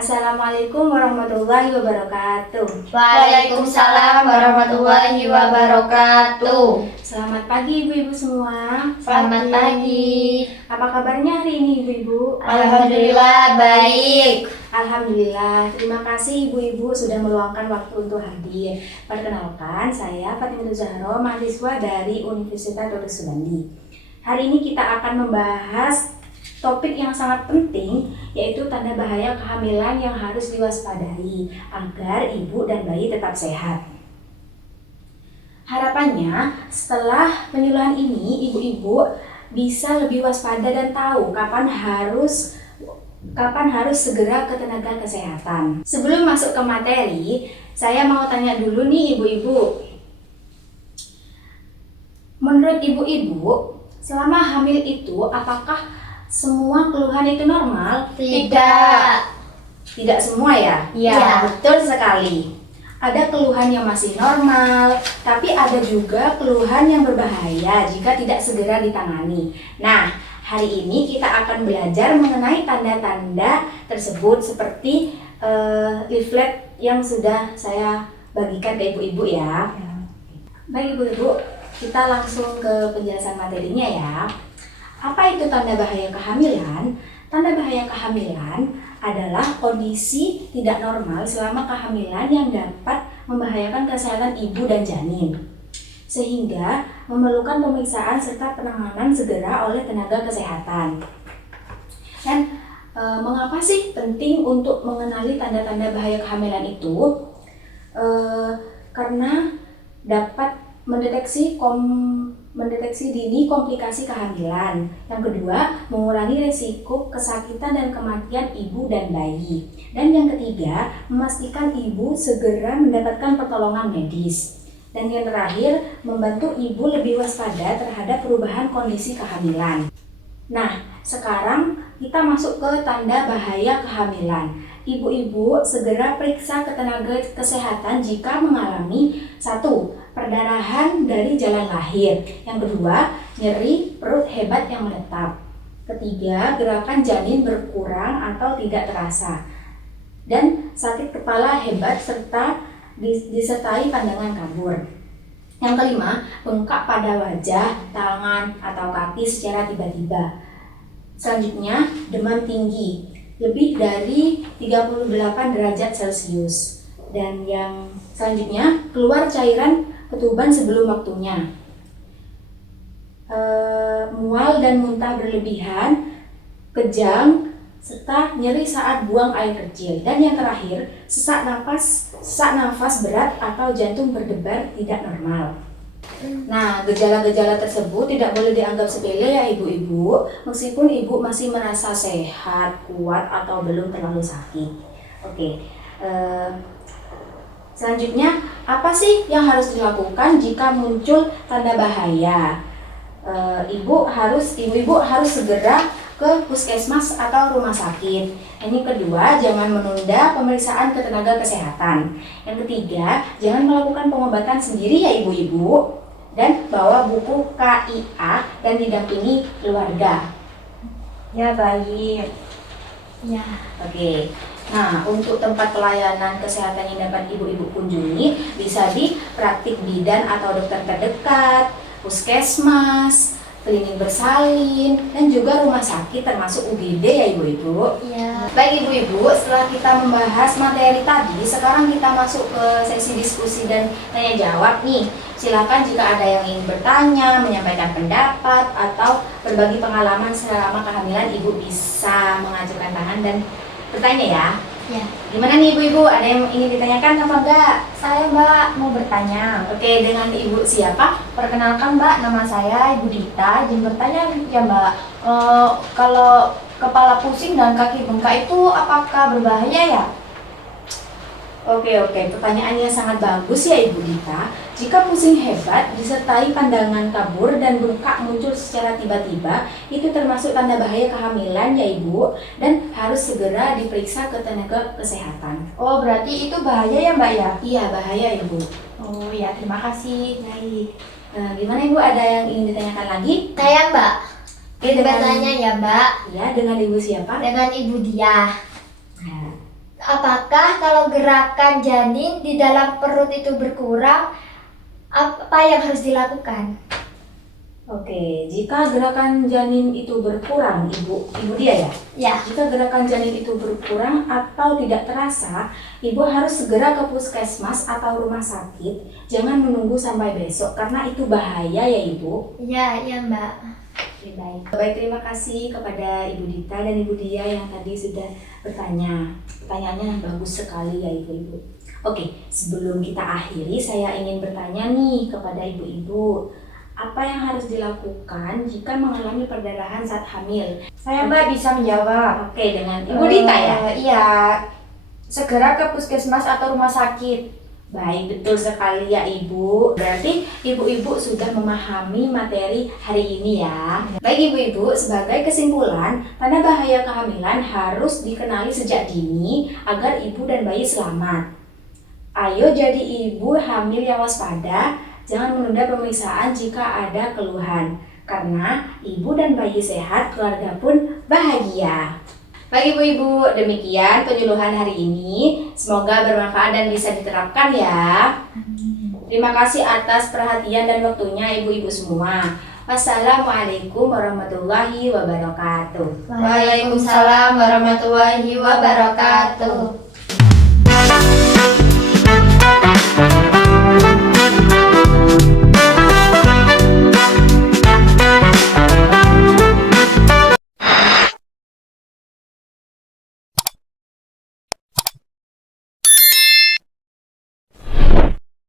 Assalamualaikum warahmatullahi wabarakatuh. Waalaikumsalam warahmatullahi wabarakatuh. Selamat pagi ibu-ibu semua. Selamat pagi. Apa kabarnya hari ini ibu-ibu? Alhamdulillah baik. Alhamdulillah. Terima kasih ibu-ibu sudah meluangkan waktu untuk hadir. Perkenalkan, saya Fatimah Zahra, mahasiswa dari Universitas Dr. Subandi. Hari ini kita akan membahas topik yang sangat penting, yaitu tanda bahaya kehamilan yang harus diwaspadai agar ibu dan bayi tetap sehat. Harapannya setelah penyuluhan ini ibu-ibu bisa lebih waspada dan tahu kapan harus segera ke tenaga kesehatan. Sebelum masuk ke materi, saya mau tanya dulu nih ibu-ibu. Menurut ibu-ibu, selama hamil itu apakah semua keluhan itu normal? Tidak. Tidak semua ya? Ya. Betul sekali. Ada keluhan yang masih normal, tapi ada juga keluhan yang berbahaya jika tidak segera ditangani. Nah, hari ini kita akan belajar mengenai tanda-tanda tersebut seperti leaflet yang sudah saya bagikan ke ibu-ibu ya. Baik ibu-ibu, kita langsung ke penjelasan materinya ya. Apa itu tanda bahaya kehamilan? Tanda bahaya kehamilan adalah kondisi tidak normal selama kehamilan yang dapat membahayakan kesehatan ibu dan janin, sehingga memerlukan pemeriksaan serta penanganan segera oleh tenaga kesehatan. Dan mengapa sih penting untuk mengenali tanda-tanda bahaya kehamilan itu? Karena dapat mendeteksi dini komplikasi kehamilan. Yang kedua, mengurangi risiko kesakitan dan kematian ibu dan bayi. Dan yang ketiga, memastikan ibu segera mendapatkan pertolongan medis. Dan yang terakhir, membantu ibu lebih waspada terhadap perubahan kondisi kehamilan. Nah, sekarang kita masuk ke tanda bahaya kehamilan. Ibu-ibu segera periksa ke tenaga kesehatan jika mengalami 1. Perdarahan dari jalan lahir. Yang kedua, nyeri perut hebat yang menetap. Ketiga, gerakan janin berkurang atau tidak terasa. Dan sakit kepala hebat serta disertai pandangan kabur. Yang kelima, bengkak pada wajah, tangan, atau kaki secara tiba-tiba. Selanjutnya, demam tinggi, lebih dari 38 derajat Celcius. Dan yang selanjutnya, keluar cairan ketuban sebelum waktunya. Mual dan muntah berlebihan, kejang, serta nyeri saat buang air kecil. Dan yang terakhir, sesak nafas berat atau jantung berdebar tidak normal. Nah, gejala-gejala tersebut tidak boleh dianggap sepele ya ibu-ibu, meskipun ibu masih merasa sehat, kuat, atau belum terlalu sakit. Oke, selanjutnya apa sih yang harus dilakukan jika muncul tanda bahaya? Ibu-ibu harus segera ke puskesmas atau rumah sakit. Yang kedua, jangan menunda pemeriksaan ke tenaga kesehatan. Yang ketiga, jangan melakukan pengobatan sendiri ya ibu-ibu. Dan bawa buku KIA dan didampingi keluarga. Ya baik. Ya. Oke. Nah, untuk tempat pelayanan kesehatan yang dapat ibu-ibu kunjungi bisa di praktik bidan atau dokter terdekat, puskesmas, klinik bersalin, dan juga rumah sakit termasuk UGD ya ibu-ibu. Ya. Baik ibu-ibu, setelah kita membahas materi tadi, sekarang kita masuk ke sesi diskusi dan tanya jawab nih. Silakan jika ada yang ingin bertanya, menyampaikan pendapat, atau berbagi pengalaman selama kehamilan, ibu bisa mengajukan tangan dan bertanya ya. Ya. Gimana nih ibu-ibu, ada yang ingin ditanyakan apa enggak? Saya Mbak mau bertanya. Oke, dengan ibu siapa? Perkenalkan Mbak, nama saya Ibu Dita. Izin bertanya ya Mbak, kalau kepala pusing dan kaki bengkak itu apakah berbahaya ya? Oke, pertanyaannya sangat bagus ya Ibu Dita. Jika pusing hebat disertai pandangan kabur dan bengkak muncul secara tiba-tiba, itu termasuk tanda bahaya kehamilan ya Ibu, dan harus segera diperiksa ke tenaga kesehatan. Oh, berarti itu bahaya ya Mbak ya? Iya, bahaya Ibu. Oh ya, terima kasih. Baik. Gimana Ibu, ada yang ingin ditanyakan lagi? Saya Mbak. Oke, Ingin bertanya ya Mbak, Ya, dengan Ibu siapa? dengan Ibu Dia. Nah, Apakah kalau gerakan janin di dalam perut itu berkurang, apa yang harus dilakukan? Oke, jika gerakan janin itu berkurang, Ibu dia ya? Ya. Jika gerakan janin itu berkurang atau tidak terasa, Ibu harus segera ke puskesmas atau rumah sakit. Jangan menunggu sampai besok karena itu bahaya ya Ibu. Ya Mbak. Oke, baik, terima kasih kepada Ibu Dita dan Ibu Dia yang tadi sudah bertanya. Pertanyaannya bagus sekali ya Ibu-Ibu. Oke, sebelum kita akhiri, saya ingin bertanya nih kepada Ibu-Ibu. Apa yang harus dilakukan jika mengalami perdarahan saat hamil? Saya Mbak bisa menjawab. Oke, dengan Ibu Dita ya? Iya, segera ke puskesmas atau rumah sakit. Baik, betul sekali ya Ibu. Berarti Ibu-Ibu sudah memahami materi hari ini ya. Baik Ibu-Ibu, sebagai kesimpulan, tanda bahaya kehamilan harus dikenali sejak dini agar ibu dan bayi selamat. Ayo jadi ibu hamil yang waspada, jangan menunda pemeriksaan jika ada keluhan. Karena ibu dan bayi sehat, keluarga pun bahagia. Baik Ibu-Ibu, demikian penyuluhan hari ini. Semoga bermanfaat dan bisa diterapkan ya. Terima kasih atas perhatian dan waktunya Ibu-Ibu semua. Wassalamualaikum warahmatullahi wabarakatuh. Waalaikumsalam warahmatullahi wabarakatuh.